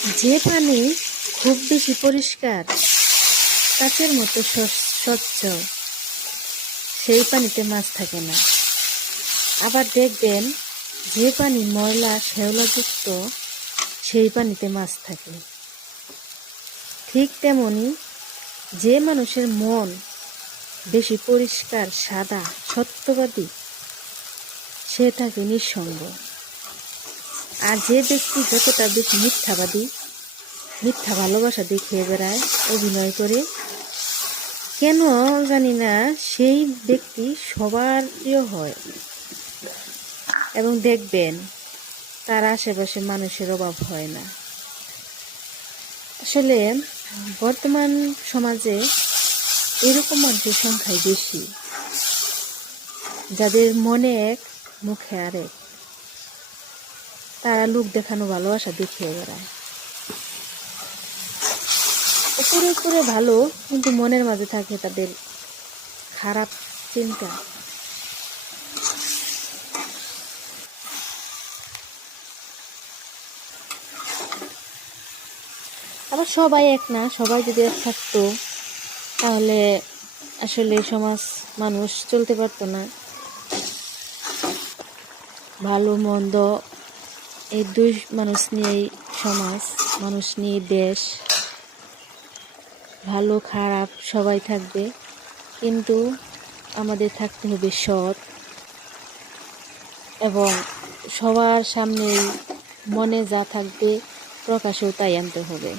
যে পানি খুব বেশি পরিষ্কার, কাচের মতো স্বচ্ছ, সেই পানিতে মাছ থাকে না। আবার দেখবেন যে পানি ময়লা শ্যাওলাযুক্ত, সেই পানিতে মাছ থাকে। ঠিক তেমনি যে মানুষের মন বেশি পরিষ্কার, সাদা, সত্যবাদী, সে থাকে নিঃসঙ্গ। আর যে ব্যক্তি যতটা বেশি মিথ্যাবাদী, মিথ্যা ভালোবাসা দেখিয়ে বেড়ায়, অভিনয় করে, কেন জানি না সেই ব্যক্তি সবার প্রিয় হয়। এবং দেখবেন তার আশেপাশে মানুষের অভাব হয় না। আসলে বর্তমান সমাজে এরকম মানুষের সংখ্যাই বেশি, যাদের মনে এক, মুখে আরেক। তারা লোক দেখানো ভালোবাসা দেখিয়ে বেড়ায়। উপরে উপরে ভালো, কিন্তু মনের মাঝে থাকে তাদের খারাপ চিন্তা। আবার সবাই এক না, সবাই যদি এক থাকতো তাহলে আসলে সমাজ, মানুষ চলতে পারতো না। ভালো মন্দ এই দুই মানুষ নিয়েই সমাজ, মানুষ নিয়ে দেশ। ভালো খারাপ সবাই থাকবে, কিন্তু আমাদের থাকতে হবে সৎ, এবং সবার সামনেই মনে যা থাকবে প্রকাশেও তাই আনতে হবে।